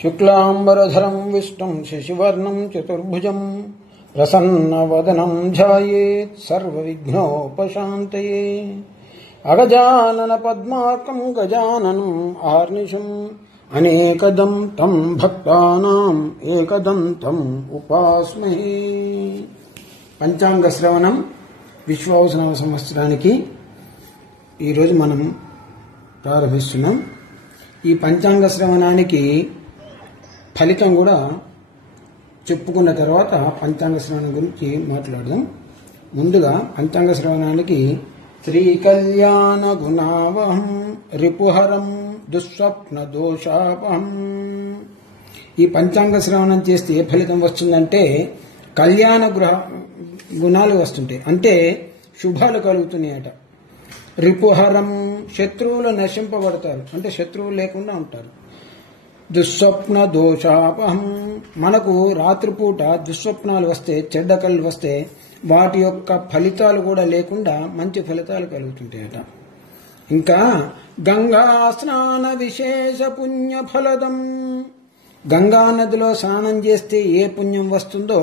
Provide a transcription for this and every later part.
శుక్లాంబరధరం విష్ణుం శశివర్ణం చతుర్భుజం ప్రసన్నవదనం ధ్యాయేత్ సర్వవిఘ్నోపశాంతయే. అగజానన పద్మార్కం గజాననం ఆర్నిశం అనేకదం తం భక్తానాం ఏకదంతం ఉపాస్మహే. పంచాంగ శ్రవణం విశ్వావసనవ సంవత్సరానికి ఈరోజు మనం ప్రారంభిస్తున్నాం. ఈ పంచాంగ శ్రవణానికి ఫలితం కూడా చెప్పుకున్న తర్వాత పంచాంగ శ్రవణం గురించి మాట్లాడదాం. ముందుగా పంచాంగ శ్రవణానికి శ్రీ కళ్యాణ గుణావహం రిపుహరం దుస్వప్న దోషాపహం. ఈ పంచాంగ శ్రవణం చేస్తే ఏ ఫలితం వస్తుందంటే కళ్యాణ గుణాలు వస్తుంటాయి, అంటే శుభాలు కలుగుతున్నాయట. రిపుహరం శత్రువులు నశింపబడతారు, అంటే శత్రువులు లేకుండా ఉంటారు. దుస్వప్న దోషాపహం మనకు రాత్రిపూట దుస్వప్నాలు వస్తే, చెడ్డ కళ్ళు వస్తే వాటి యొక్క ఫలితాలు కూడా లేకుండా మంచి ఫలితాలు కలుగుతుంటాయట. ఇంకా గంగా స్నాన విశేష పుణ్య ఫలదం. గంగా నదిలో స్నానం చేస్తే ఏ పుణ్యం వస్తుందో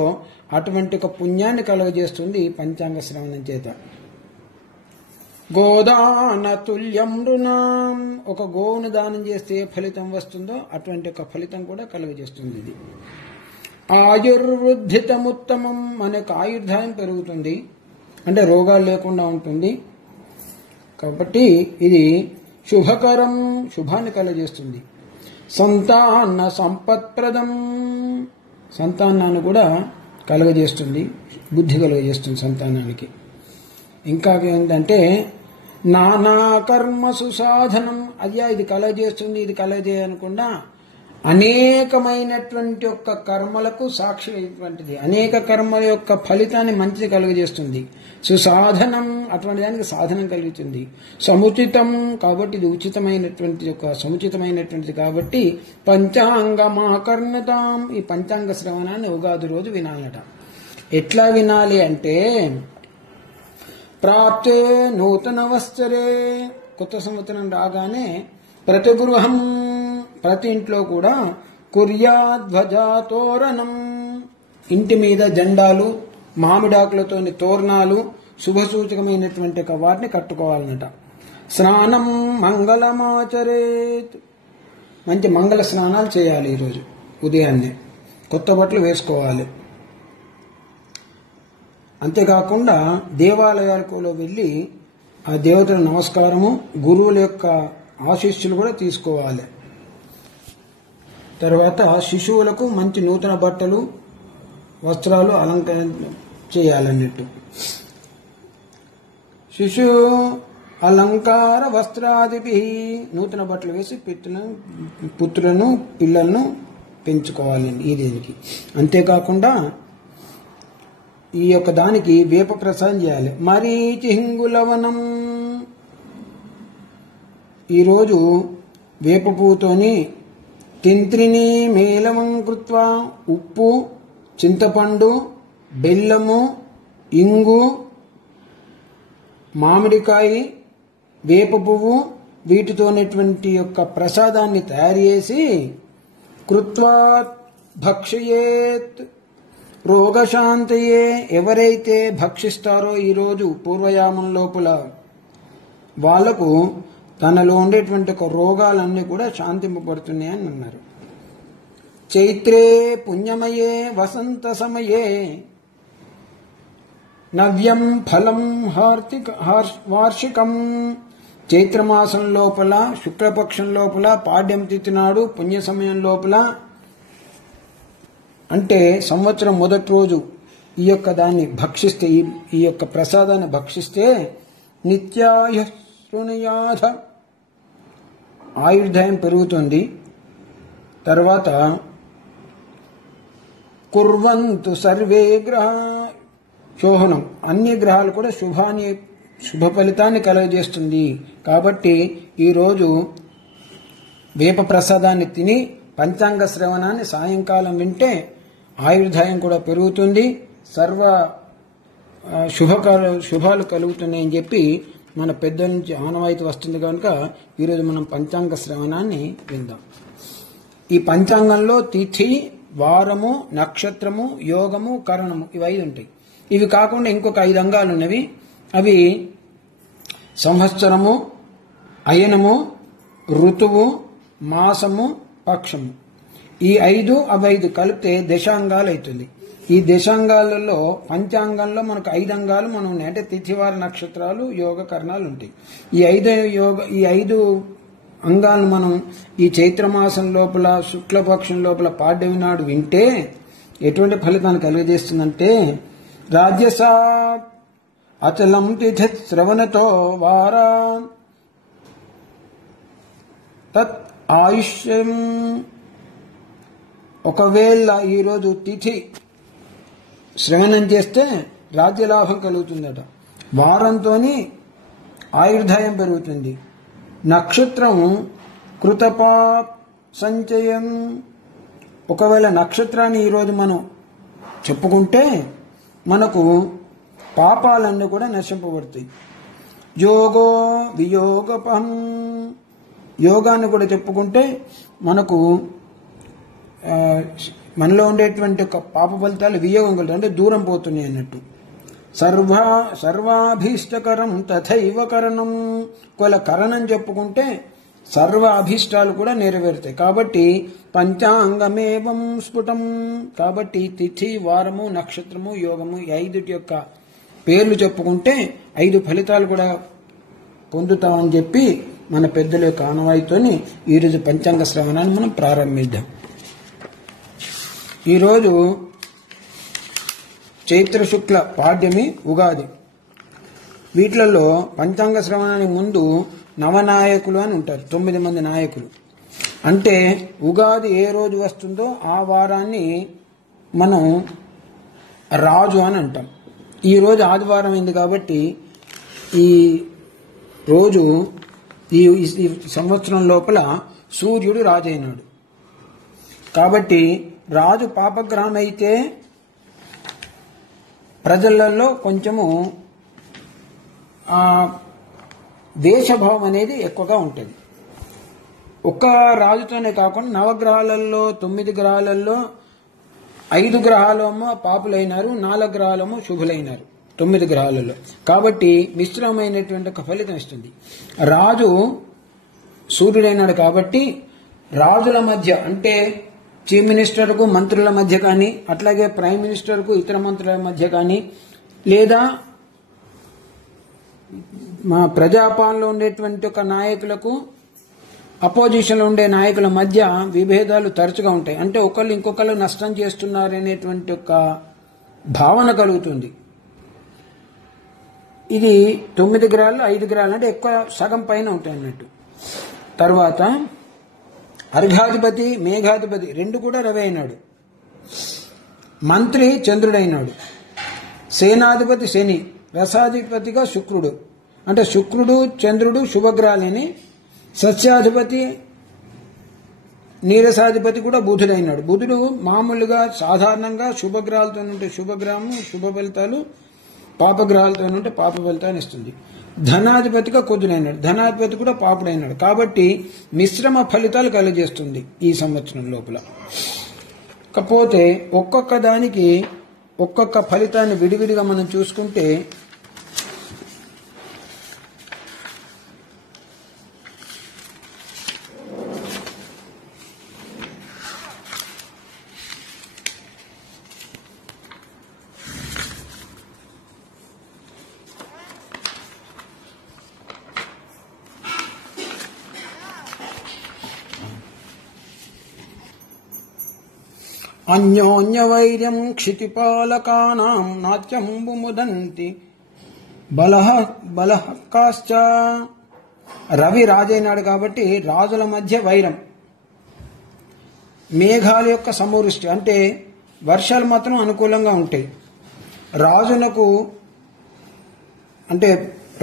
అటువంటి ఒక పుణ్యాన్ని కలుగజేస్తుంది పంచాంగ శ్రవణం చేత. గోదాన తుల్యం రుణాం. ఒక గోవును దానం చేస్తే ఏ ఫలితం వస్తుందో అటువంటి ఒక ఫలితం కూడా కలుగజేస్తుంది ఇది. ఆయుర్వృద్ధితముత్తమం. మనకు ఆయుర్దాయం పెరుగుతుంది, అంటే రోగాలు లేకుండా ఉంటుంది. కాబట్టి ఇది శుభకరం, శుభాన్ని కలుగజేస్తుంది. సంతాన సంపత్ప్రదం. సంతానాన్ని కూడా కలుగజేస్తుంది, బుద్ధి కలుగజేస్తుంది సంతానానికి. ఇంకా ఏంటంటే నానా కర్మ సుసాధనం. అయ్యా ఇది కలుగజేస్తుంది, ఇది కలుగజేయనకుండా అనేకమైనటువంటి యొక్క కర్మలకు సాక్షి అయినటువంటిది, అనేక కర్మల యొక్క ఫలితాన్ని మంచిది కలుగజేస్తుంది. సుసాధనం, అటువంటి దానికి సాధనం కలుగుతుంది. సముచితం, కాబట్టి ఇది ఉచితమైనటువంటి యొక్క సముచితమైనటువంటిది. కాబట్టి పంచాంగమాకర్ణతాం. ఈ పంచాంగ శ్రవణాన్ని ఉగాది రోజు వినాలట. ఎట్లా వినాలి అంటే ప్రాప్తే నూతన వత్సరే. కొత్త సంవత్సరం రాగానే ప్రతి గృహం, ప్రతి ఇంట్లో కూడా కుర్యాధ్వజాతోరణం. ఇంటి మీద జెండాలు, మామిడాకులతోని తోరణాలు, శుభసూచకమైనటువంటి వాటిని కట్టుకోవాలన్నట. స్నానం మంగళమాచరేత్. మంచి మంగళ స్నానాలు చేయాలి ఈరోజు ఉదయాన్నే, కొత్త బట్టలు వేసుకోవాలి. అంతేకాకుండా దేవాలయాలకు వెళ్ళి ఆ దేవతల నమస్కారము, గురువుల యొక్క ఆశీస్సులు కూడా తీసుకోవాలి. తర్వాత శిశువులకు మంచి నూతన బట్టలు, వస్త్రాలు అలంకరణ చేయాలన్నట్టు. శిశు అలంకార వస్త్రాదిభి. నూతన బట్టలు వేసి పుత్రులను పిల్లలను పెంచుకోవాలి ఈ దీనికి. అంతేకాకుండా ఈ యొక్క దానికి వేప ప్రసాదం చేయాలి. మరీచి హింగులవనం. ఈరోజు వేప పువ్వుతోని తింత్రిని మేళవం కృత్వా, ఉప్పు, చింతపండు, బెల్లము, ఇంగు, మామిడికాయ, వేప పువ్వు, వీటితోనేటువంటి యొక్క ప్రసాదాన్ని తయారు చేసి కృత్వా భక్షయేత్ రోగశాంతయే. ఎవరైతే భక్షిస్తారో ఈరోజు పూర్వయామం లోపల వాళ్లకు తనలో ఉండేటువంటి ఒక రోగాలన్నీ కూడా శాంతింపబడుతున్నాయని అన్నారు. చైత్రే పుణ్యమయే వసంత సమయే నవ్యం ఫలం వార్షికం. చైత్రమాసం లోపల, శుక్లపక్షం లోపల, పాడ్యం తిథి నాడు, పుణ్య సమయం లోపల, అంటే సంవత్సరం మొదటి రోజు ఈ యొక్క దాన్ని భక్షిస్తే, ఈ యొక్క ప్రసాదాన్ని భక్షిస్తే నిత్యాయుష్యాధ, ఆయుర్దాయం పెరుగుతుంది. తర్వాత కుర్వంతు సర్వే గ్రహ శోహనం. అన్ని గ్రహాలు కూడా శుభ ఫలితాన్ని కలుగజేస్తుంది. కాబట్టి ఈరోజు వేప ప్రసాదాన్ని తిని పంచాంగ శ్రవణాన్ని సాయంకాలం వింటే ఆయుర్దాయం కూడా పెరుగుతుంది, సర్వ శుభాలు కలుగుతున్నాయని చెప్పి మన పెద్దల నుంచి ఆనవాయితీ వస్తుంది కనుక ఈరోజు మనం పంచాంగ శ్రవణాన్ని విందాం. ఈ పంచాంగంలో తిథి, వారము, నక్షత్రము, యోగము, కరణము ఇవి 5 ఉంటాయి. ఇవి కాకుండా ఇంకొక 5 అంగాలు ఉన్నవి. అవి సంవత్సరము, అయనము, ఋతువు, మాసము, పక్షము. ఈ 5 అవి 5 కలిపితే దశాంగాలు అవుతుంది. ఈ దశాంగాలలో పంచాంగంలో మనకు 5 అంగాలు మనం ఉన్నాయి. అంటే తిథివార నక్షత్రాలు, యోగ, కరణాలు ఉంటాయి. ఈ 5 అంగాలను మనం ఈ చైత్రమాసం లోపల శుక్లపక్షం లోపల పాడ్యమి నాడు వింటే ఎటువంటి ఫలితాన్ని కలిగజేస్తుందంటే రాజ్యసా అచలం తిథి శ్రవణతో వారా తత్ ఆయుష్యం. ఒకవేళ ఈరోజు తిథి శ్రవణం చేస్తే రాజ్యలాభం కలుగుతుందట. వారంతో ఆయుర్దాయం పెరుగుతుంది. నక్షత్రం కృతపా సంచయం. ఒకవేళ నక్షత్రాన్ని ఈరోజు మనం చెప్పుకుంటే మనకు పాపాలన్నీ కూడా నశింపబడతాయి. యోగో వియోగపహం. యోగాన్ని కూడా చెప్పుకుంటే మనకు మనలో ఉండేటువంటి ఒక పాప ఫలితాలు వియోగం కలుగుతాయి, అంటే దూరం పోతున్నాయి అన్నట్టు. సర్వాభీష్టకరం తథైవ కరణం. ఒకవేళ కరణం చెప్పుకుంటే సర్వ అభీష్టాలు కూడా నెరవేరుతాయి. కాబట్టి పంచాంగమేవం స్ఫుటం. కాబట్టి తిథి, వారము, నక్షత్రము, యోగము ఈ 5 యొక్క పేర్లు చెప్పుకుంటే 5 ఫలితాలు కూడా పొందుతామని చెప్పి మన పెద్దల యొక్క ఆనవాయితోని ఈరోజు పంచాంగ శ్రవణాన్ని మనం ప్రారంభిద్దాం. ఈరోజు చైత్ర శుక్ల పాడ్యమి, ఉగాది. వీటిలలో పంచాంగ శ్రవణానికి ముందు నవనాయకులు అని ఉంటారు, 9 మంది నాయకులు. అంటే ఉగాది ఏ రోజు వస్తుందో ఆ వారాన్ని మనం రాజు అని అంటాం. ఈ రోజు ఆదివారం అయింది కాబట్టి ఈ రోజు ఈ సంవత్సరం లోపల సూర్యుడు రాజు అయినాడు. కాబట్టి రాజు పాపగ్రహం అయితే ప్రజలలో కొంచెము దేశభావం అనేది ఎక్కువగా ఉంటుంది. ఒక్క రాజుతోనే కాకుండా నవగ్రహాలలో 9 గ్రహాలలో 5 గ్రహాలేమో పాపులైనారు, 4 గ్రహాలేమో శుభులైనారు 9 గ్రహాలలో. కాబట్టి మిశ్రమైనటువంటి ఒక ఫలితం ఇస్తుంది. రాజు సూర్యుడైనాడు కాబట్టి రాజుల మధ్య అంటే చీఫ్ మినిస్టర్కు మంత్రుల మధ్య కానీ, అట్లాగే ప్రైమ్ మినిస్టర్కు ఇతర మంత్రుల మధ్య కానీ, లేదా మా ప్రజాపాలనలో ఉండేటువంటి ఒక నాయకులకు అపోజిషన్లో ఉండే నాయకుల మధ్య విభేదాలు తరచుగా ఉంటాయి. అంటే ఒకళ్ళు ఇంకొకళ్ళు నష్టం చేస్తున్నారనేటువంటి ఒక భావన కలుగుతుంది. ఇది 9 గ్రహాలు 5 గ్రహాలు అంటే ఎక్కువ సగం పైన ఉంటాయి అన్నట్టు. తర్వాత అర్ఘాధిపతి, మేఘాధిపతి 2 కూడా రవి అయినాడు. మంత్రి చంద్రుడైనాడు. సేనాధిపతి శని, రసాధిపతిగా శుక్రుడు. అంటే శుక్రుడు, చంద్రుడు శుభగ్రహాలని. సస్యాధిపతి, నీరసాధిపతి కూడా బుధుడైనాడు. బుధుడు మామూలుగా సాధారణంగా శుభగ్రహాలతో ఉంటే శుభగ్రహము శుభ ఫలితాలు, పాపగ్రహాలతో ఉంటే పాప ఫలితాన్ని ఇస్తుంది. ధనాధిపతిగా కుజుడైనాడు. ధనాధిపతి కూడా పాపుడైనాడు. కాబట్టి మిశ్రమ ఫలితాలు కలిగజేస్తుంది ఈ సంవత్సరం లోపల. కాకపోతే ఒక్కొక్క దానికి ఒక్కొక్క ఫలితాన్ని విడివిడిగా మనం చూసుకుంటే అన్యోన్యవైర్యం క్షితిపాలకానాం నాట్యం ముదంతి బలహకాశ్చ. రవి రాజైనాడు కాబట్టి రాజుల మధ్య వైరం. మేఘాల యొక్క సమృష్టి అంటే వర్షాలు మాత్రం అనుకూలంగా ఉంటాయి. రాజునకు అంటే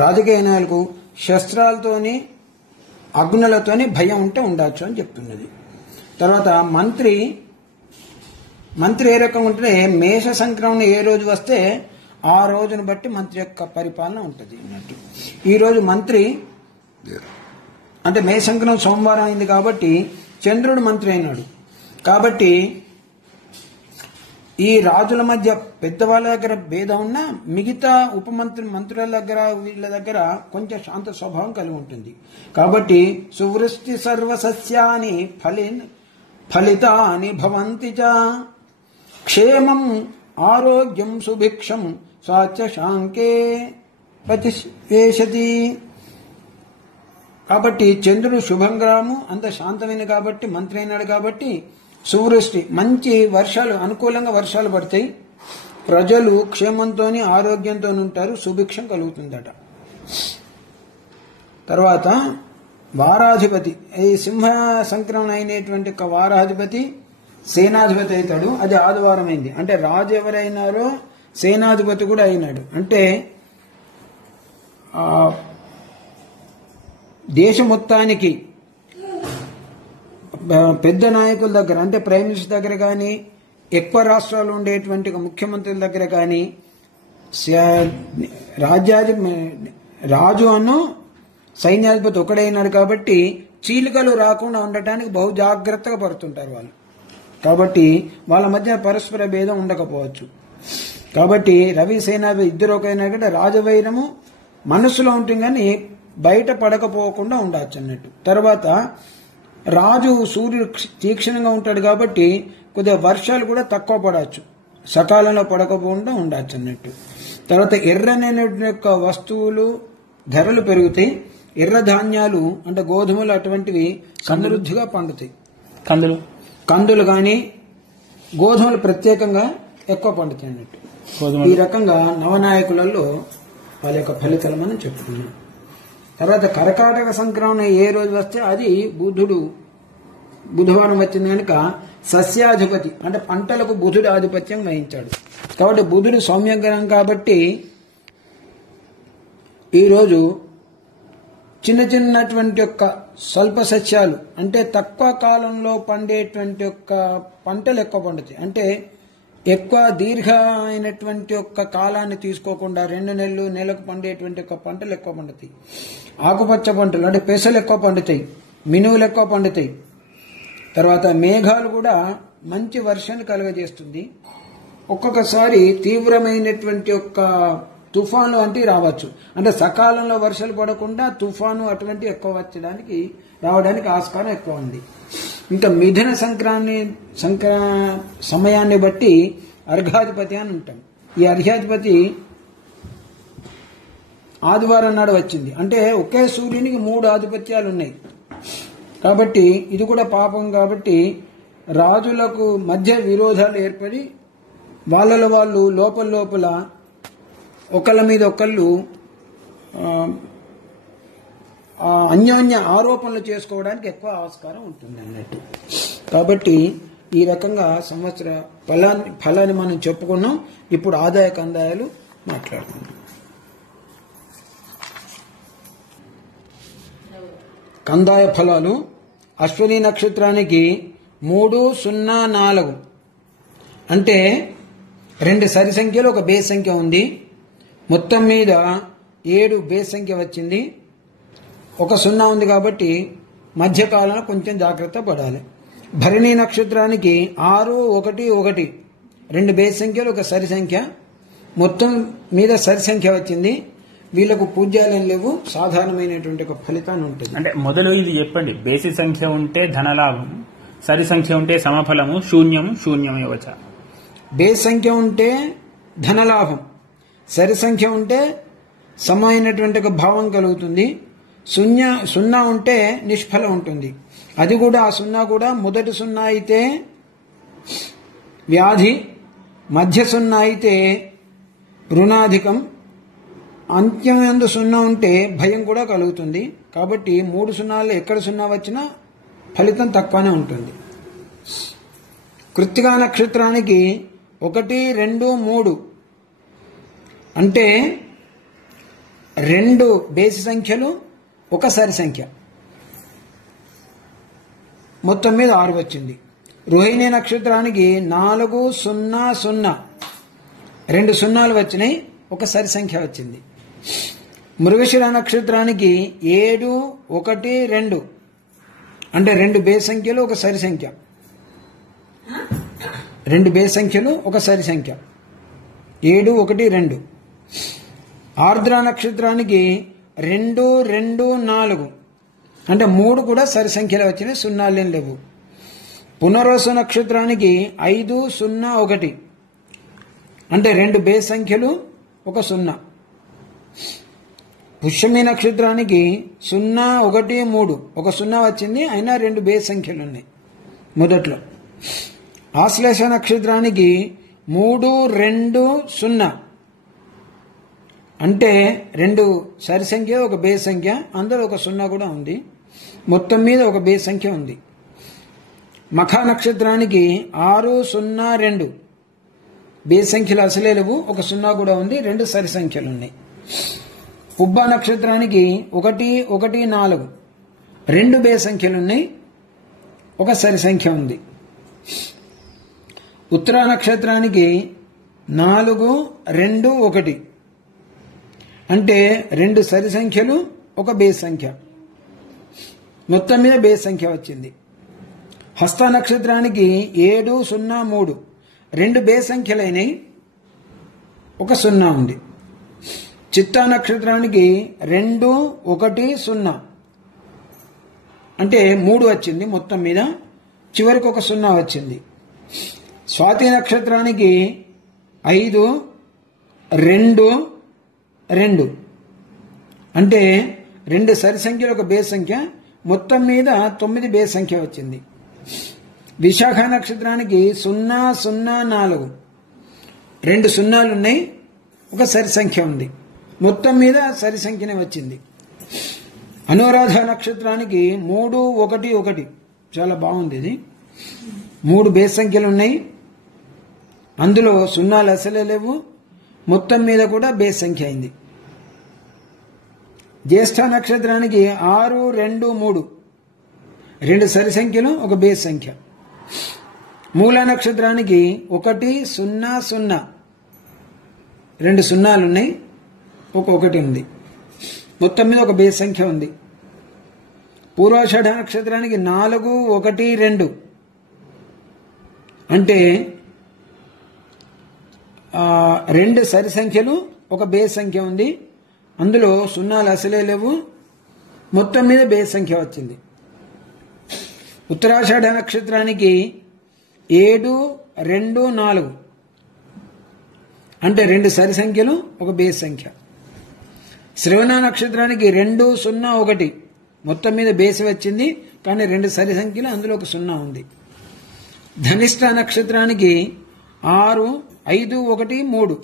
రాజకీయ నాయకులకు శస్త్రాలతోని అగ్నులతోని భయం ఉంటే ఉండొచ్చు అని చెప్తున్నది. తర్వాత మంత్రి ఏ రకంగా ఉంటే మేష సంక్రమణ ఏ రోజు వస్తే ఆ రోజును బట్టి మంత్రి యొక్క పరిపాలన ఉంటుంది అన్నట్టు. ఈరోజు మంత్రి అంటే మేష సంక్రమణ సోమవారం అయింది కాబట్టి చంద్రుడు మంత్రి అయినాడు. కాబట్టి ఈ రాజుల మధ్య పెద్దవాళ్ళ దగ్గర భేదం ఉన్నా మిగతా మంత్రుల దగ్గర వీళ్ళ దగ్గర కొంచెం శాంత స్వభావం కలిగి ఉంటుంది. కాబట్టి సువృష్టి సర్వసస్యాని ఫలితాని భవంతి చ క్షేమం ఆరోగ్యం సుభిక్షం స్వాచ్ఛ శాంకే ప్రతివేశతి. కాబట్టి చంద్రుడు శుభంగ్రాము అంత శాంతమైన కాబట్టి మంత్రి అయినాడు. కాబట్టి సువృష్టి మంచి వర్షాలు అనుకూలంగా వర్షాలు పడతాయి, ప్రజలు క్షేమంతో ఆరోగ్యంతో ఉంటారు, సుభిక్షం కలుగుతుందట. తర్వాత వారాధిపతి, ఈ సింహ సంక్రమణ అయినటువంటి ఒక వారాధిపతి సేనాధిపతి అవుతాడు. అది ఆదివారం అయింది. అంటే రాజు ఎవరైనారో సేనాధిపతి కూడా అయినాడు. అంటే దేశ మొత్తానికి పెద్ద నాయకుల దగ్గర అంటే ప్రైమ్ మినిస్టర్ దగ్గర కానీ, ఎక్కువ రాష్ట్రాలు ఉండేటువంటి ముఖ్యమంత్రుల దగ్గర కానీ రాజు అను సైన్యాధిపతి ఒకడైనాడు. కాబట్టి చీలికలు రాకుండా ఉండటానికి బహు జాగ్రత్తగా పడుతుంటారు వాళ్ళు. కాబట్టి వాళ్ళ మధ్య పరస్పర భేదం ఉండకపోవచ్చు. కాబట్టి రవి సేనాధిపతి ఇద్దరు ఒకైనా కూడా రాజవైరము మనసులో ఉంటుంది కానీ బయట పడకపోకుండా ఉండొచ్చు అన్నట్టు. తర్వాత రాజు సూర్యుడు తీక్షణంగా ఉంటాడు కాబట్టి కొద్దిగా వర్షాలు కూడా తక్కువ పడవచ్చు, సకాలంలో పడకపోకుండా ఉండొచ్చు అన్నట్టు. తర్వాత ఎర్రనైన యొక్క వస్తువులు ధరలు పెరుగుతాయి. ఎర్ర ధాన్యాలు అంటే గోధుమలు అటువంటివి సమృద్ధిగా పండుతాయి. కందులు కానీ గోధుమలు ప్రత్యేకంగా ఎక్కువ పండుతాయి అన్నట్టు. ఈ రకంగా నవనాయకులలో వాళ్ళ యొక్క ఫలితాలు మనం చెప్పుకున్నాం. తర్వాత కర్కాటక సంక్రమణ ఏ రోజు వస్తే అది బుధవారం వచ్చింది కనుక సస్యాధిపతి అంటే పంటలకు బుధుడు ఆధిపత్యం వహించాడు. కాబట్టి బుధుడు సౌమ్యగ్రహం కాబట్టి ఈరోజు చిన్నటువంటి యొక్క స్వల్ప సస్యాలు అంటే తక్కువ కాలంలో పండేటువంటి యొక్క పంటలు ఎక్కువ పండుతాయి. అంటే ఎక్కువ దీర్ఘమైనటువంటి యొక్క కాలాన్ని తీసుకోకుండా 2 నెలలు నెలకు పండేటువంటి యొక్క పంటలు ఎక్కువ పండుతాయి. ఆకుపచ్చ పంటలు అంటే పెసలు ఎక్కువ పండుతాయి, మినువులు ఎక్కువ పండుతాయి. తర్వాత మేఘాలు కూడా మంచి వర్షాన్ని కలుగజేస్తుంది. ఒక్కొక్కసారి తీవ్రమైనటువంటి యొక్క తుఫాను వంటివి రావచ్చు. అంటే సకాలంలో వర్షాలు పడకుండా తుఫాను అటువంటి ఎక్కువ రావడానికి ఆస్కారం ఎక్కువ ఉంది. ఇంకా మిథున సమయాన్ని బట్టి అర్ఘాధిపతి అని ఉంటాం. ఈ అర్ఘాధిపతి ఆదివారం నాడు వచ్చింది. అంటే ఒకే సూర్యునికి 3 ఆధిపత్యాలు ఉన్నాయి. కాబట్టి ఇది కూడా పాపం. కాబట్టి రాజులకు మధ్య విరోధాలు ఏర్పడి వాళ్ళలో వాళ్ళు లోపల ఒకళ్ళ మీద ఒకళ్ళు అన్యోన్య ఆరోపణలు చేసుకోవడానికి ఎక్కువ ఆస్కారం ఉంటుంది అన్నట్టు. కాబట్టి ఈ రకంగా సంవత్సర ఫలాన్ని మనం చెప్పుకున్నాం. ఇప్పుడు ఆదాయ కందాయాలు మాట్లాడుకుంటాం. కందాయ ఫలాలు అశ్విని నక్షత్రానికి 304 అంటే 2 సరి సంఖ్యలు ఒక బేస్ సంఖ్య ఉంది. మొత్తం మీద 7 బేస్ సంఖ్య వచ్చింది. ఒక 0 ఉంది కాబట్టి మధ్యకాలంలో కొంచెం జాగ్రత్త పడాలి. భరణి నక్షత్రానికి 6, 1, 1 2 బేస్ సంఖ్యలు ఒక సరి సంఖ్య. మొత్తం మీద సరి సంఖ్య వచ్చింది. వీళ్ళకు పూజ్యాలేం లేవు, సాధారణమైనటువంటి ఒక ఫలితాన్ని ఉంటుంది. అంటే మొదలు ఇది చెప్పండి. బేసి సంఖ్య ఉంటే ధనలాభం, సరి సంఖ్య ఉంటే సమఫలము, శూన్యం ఇవ్వచ్చ. బేస్ సంఖ్య ఉంటే ధనలాభం, సరి సంఖ్య ఉంటే సమైనటువంటి ఒక భావం కలుగుతుంది. 0 ఉంటే నిష్ఫలం ఉంటుంది. అది కూడా ఆ 0 కూడా మొదటి 0 అయితే వ్యాధి, మధ్య 0 అయితే రుణాధికం, అంత్యమందు 0 ఉంటే భయం కూడా కలుగుతుంది. కాబట్టి 3 0 ఎక్కడ 0 వచ్చినా ఫలితం తక్కువనే ఉంటుంది. కృత్తికా నక్షత్రానికి 1, 2, 3 అంటే 2 బేసి సంఖ్యలు ఒక సరి సంఖ్య. మొత్తం మీద 6 వచ్చింది. రోహిణి నక్షత్రానికి 4, 0, 0 2 0 వచ్చినాయి, ఒక సరి సంఖ్య వచ్చింది. మృగశిర నక్షత్రానికి 7, 1, 2 అంటే 2 బేస్ సంఖ్యలు ఒక సరి సంఖ్య, 2 బేస్ సంఖ్యలు ఒక సరి సంఖ్య. 7, 1, 2. ఆర్ద్ర నక్షత్రానికి 2, 2, 4 అంటే 3 కూడా సరి సంఖ్యలు వచ్చినాయి, సున్నాలేం లేవు. పునర్వసు నక్షత్రానికి 5, 0, 1 అంటే 2 బేస్ సంఖ్యలు ఒక 0. పుష్యమి నక్షత్రానికి 0, 1, 3 ఒక 0 వచ్చింది, అయినా 2 బేస్ సంఖ్యలు ఉన్నాయి మొదట్లో. ఆశ్లేష నక్షత్రానికి 3, 2, 0 అంటే 2 సరి సంఖ్య ఒక బేస్ సంఖ్య, అందులో ఒక 0 కూడా ఉంది, మొత్తం మీద ఒక బేస్ సంఖ్య ఉంది. మఖ నక్షత్రానికి 6, 0, 2 బేస్ సంఖ్యలు అసలే లేవు, ఒక 0 కూడా ఉంది, 2 సరి సంఖ్యలు ఉన్నాయి. పుబ్బ నక్షత్రానికి 1, 1, 4 2 బేస్ సంఖ్యలు ఉన్నాయి, ఒక సరి సంఖ్య ఉంది. ఉత్తర నక్షత్రానికి 4, 2, 1 అంటే 2 సరి సంఖ్యలు ఒక బేస్ సంఖ్య, మొత్తం మీద బేస్ సంఖ్య వచ్చింది. హస్త నక్షత్రానికి 7, 0, 3 2 బేస్ సంఖ్యలైనవి, ఒక 0 ఉంది. చిత్తా నక్షత్రానికి 2, 1, 0 అంటే 3 వచ్చింది, మొత్తం మీద చివరికి ఒక 0 వచ్చింది. స్వాతి నక్షత్రానికి 5, 2, 2 అంటే 2 సరి సంఖ్యలు ఒక బేస్ సంఖ్య, మొత్తం మీద 9 బేస్ సంఖ్య వచ్చింది. విశాఖ నక్షత్రానికి 0, 0, 4 2 సున్నాలు ఉన్నాయి, ఒక సరి సంఖ్య ఉంది, మొత్తం మీద సరి సంఖ్యనే వచ్చింది. అనురాధ నక్షత్రానికి 3, 1, 1 చాలా బాగుంది, ఇది 3 బేస్ సంఖ్యలు ఉన్నాయి, అందులో సున్నాలు అసలే లేవు, మొత్తం మీద కూడా బేస్ సంఖ్య అయింది. జ్యేష్ఠ నక్షత్రానికి 6, 2, 3 2 సరి సంఖ్యలు ఒక బేస్ సంఖ్య. మూల నక్షత్రానికి 1, 0, 0 2 సున్నాలు ఉన్నాయి, ఒక 1 ఉంది, మొత్తం మీద ఒక బేస్ సంఖ్య ఉంది. పూర్వాషాఢ నక్షత్రానికి 4, 1, 2 అంటే 2 సరి సంఖ్యలు ఒక బేస్ సంఖ్య ఉంది, అందులో సున్నాలు అసలే లేవు, మొత్తం మీద బేస్ సంఖ్య వచ్చింది. ఉత్తరాషాఢ నక్షత్రానికి 7, 2, 4 అంటే 2 సరి సంఖ్యలు ఒక బేస్ సంఖ్య. శ్రవణ నక్షత్రానికి 2, 0, 1 మొత్తం మీద బేస్ వచ్చింది, కానీ 2 సరి సంఖ్యలు, అందులో ఒక 0 ఉంది. ధనిష్ట నక్షత్రానికి 6, 5, 1, 3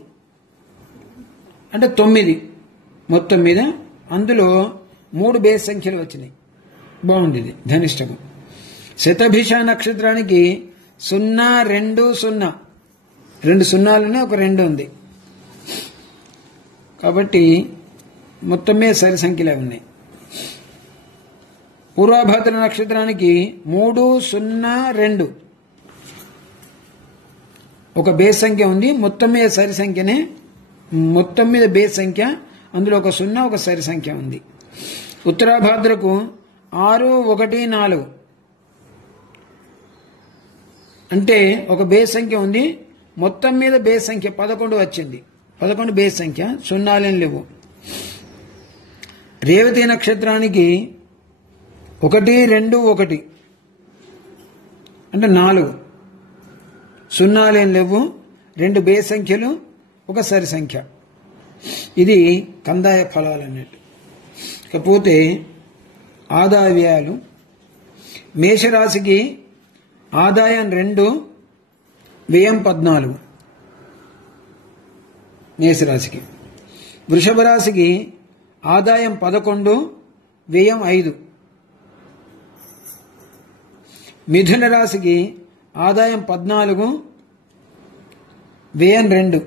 అంటే 9 మొత్తం మీద, అందులో 3 బేస్ సంఖ్యలు వచ్చినాయి, బాగుంది ఇది ధనిష్టము. శతభిష నక్షత్రానికి 0, 2, 0 2 సున్నాలునే ఒక 2 ఉంది, కాబట్టి మొత్తం మీద సరి సంఖ్యలే ఉన్నాయి. పూర్వభద్ర నక్షత్రానికి 3, 0, 2 ఒక బేస్ సంఖ్య ఉంది, మొత్తం మీద సరి సంఖ్యనే, మొత్తం మీద బేస్ సంఖ్య, అందులో ఒక 0 ఒక సరి సంఖ్య ఉంది. ఉత్తరాభాద్రకు 6, 1, 4 అంటే ఒక బేస్ సంఖ్య ఉంది, మొత్తం మీద బేస్ సంఖ్య 11 వచ్చింది, 11 బేస్ సంఖ్య, సున్నాలేం లేవు. రేవతి నక్షత్రానికి 1, 2, 1 అంటే 4 సున్నాలేం లేవు, 2 బేస్ సంఖ్యలు ఒక సరి సంఖ్య. ఇది కందాయ ఫలాలు అన్నట్టు. ఇకపోతే ఆదాయ వ్యయాలు. మేషరాశికి ఆదాయం 2, వ్యయం 14 మేషరాశికి. వృషభ రాశికి ఆదాయం 11, వ్యయం 5. మిథున రాశికి ఆదాయం 14, వ్యయం 2.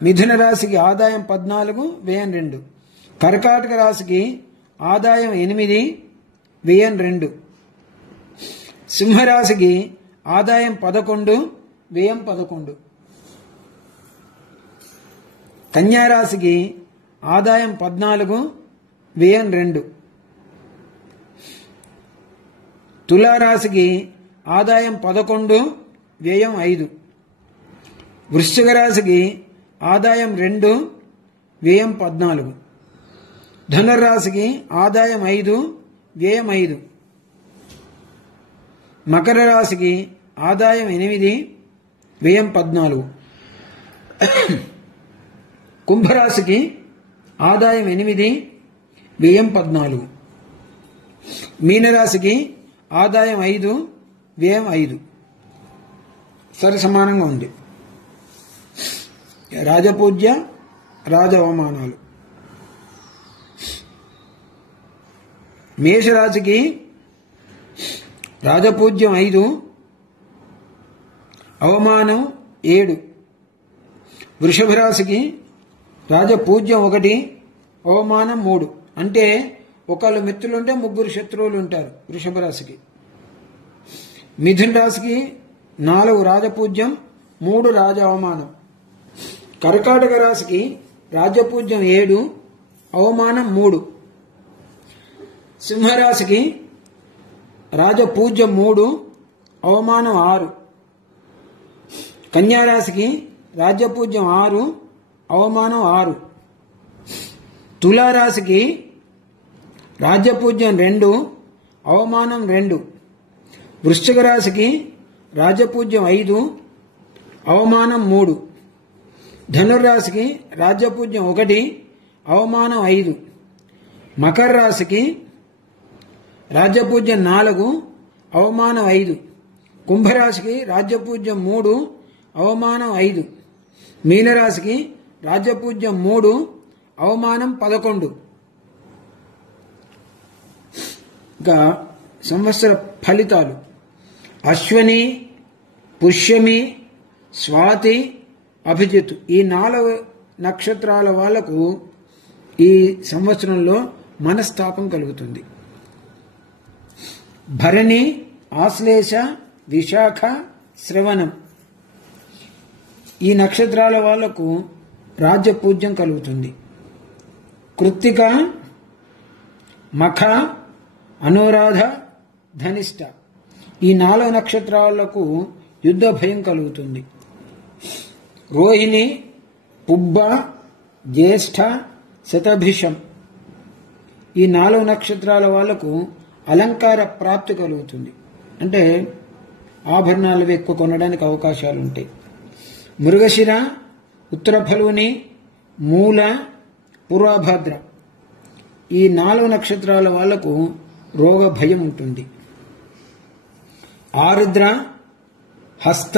మిథున రాశికి ఆదాయం 14, వ్యయం 2. కర్కాటక రాశికి ఆదాయం 8, వ్యయం 2. సింహరాశికి ఆదాయం 11, వ్యయం 11. కన్యారాశికి ఆదాయం 14, వ్యయం 2. తులారాశికి ఆదాయం 11, వ్యయం 5. వృశ్చిక రాశికి ఆదాయం 2, వ్యయం 14. ధనుర్రాశికి ఆదాయం 5, వ్యయం 5. మకర రాశికి ఆదాయం 8, వ్యయం 14. కుంభరాశికి ఆదాయం 8, వ్యయం 14. మీనరాశికి ఆదాయం 5, వ్యయం 5. సరి సమానంగా ఉంది. రాజపూజ్య, రాజ అవమానాలు. మేషరాశికి రాజపూజ్యం 5, అవమానం 7. వృషభ రాశికి రాజపూజ్యం 1, అవమానం 3. అంటే ఒకళ్ళు మిత్రులుంటే 3 శత్రువులు ఉంటారు వృషభ రాశికి. మిథున రాశికి 4 రాజపూజ్యం, 3 రాజ అవమానం. కర్కాటక రాశికి రాజపూజ్యం 7, అవమానం 3. సింహరాశికి రాజపూజ్యం 3, అవమానం 6. కన్యారాశికి రాజ్యపూజ్యం 6, అవమానం 6. తులారాశికి రాజ్యపూజ్యం 2, అవమానం 2. వృశ్చిక రాశికి రాజ్యపూజ్యం 5, అవమానం 3. ధనుర్రాశికి రాజ్యపూజ్యం 1, అవమానం 5. మకర రాశికి రాజ్యపూజ్యం 4, అవమానం 5. కుంభరాశికి రాజ్యపూజ్యం 3, అవమానం 5. మీనరాశికి రాజ్యపూజ్యం 3, అవమానం 11. ఇంకా సంవత్సర ఫలితాలు. అశ్వని, పుష్యమి, స్వాతి, అభిజిత్ ఈ 4 నక్షత్రాల వాళ్లకు ఈ సంవత్సరంలో మనస్తాపం కలుగుతుంది. భరణి, ఆశ్లేష, విశాఖ, శ్రవణం ఈ నక్షత్రాల వాళ్లకు రాజ్యపూజ్యం కలుగుతుంది. కృత్తిక, మఖ, అనురాధ, ధనిష్ట ఈ 4 నక్షత్రాలకు యుద్ధ భయం కలుగుతుంది. రోహిణి, పుబ్బ, జ్యేష్ఠ, శతభిషం ఈ 4 నక్షత్రాల వాళ్లకు అలంకార ప్రాప్తి కలుగుతుంది. అంటే ఆభరణాలు ఎక్కువ కొనడానికి అవకాశాలు ఉంటాయి. మృగశిర, ఉత్తర ఫల్గుని, మూల, పూర్వభద్ర ఈ 4 నక్షత్రాల వాళ్లకు రోగ భయం ఉంటుంది. ఆరుద్ర, హస్త,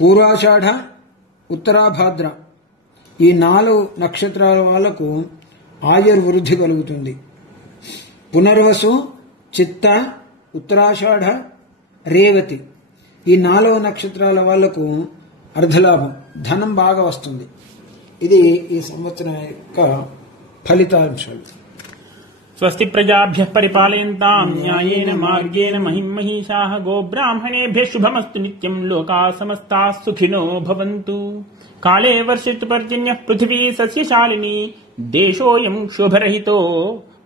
పూర్వాషాఢ, ఉత్తరాభాద్ర ఈ 4 నక్షత్రాల వాళ్లకు ఆయుర్వృద్ధి కలుగుతుంది. పునర్వసు, చిత్త, ఉత్తరాషాఢ, రేవతి ఈ 4 నక్షత్రాల వాళ్లకు అర్ధలాభం, ధనం బాగా వస్తుంది. ఇది ఈ సంవత్సరం యొక్క ఫలితాంశాలు. స్వస్తి ప్రజాభ్యః పరిపాలయంతాం న్యాయేన మార్గేణ మహిం మహిషాః గోబ్రాహ్మణేభ్యः శుభమస్తు నిత్యం లోకాः సమస్తాः సుఖినో భవంతు. కాలే వర్షితు పర్జన్యః పృథివీ సస్యశాలినీ దేశోऽयं శోభరహితో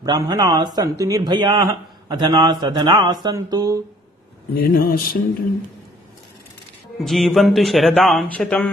బ్రాహ్మణాः సంతు నిర్భయాः అధనాः సధనాः సంతు జీవంతు శరదాం శతం.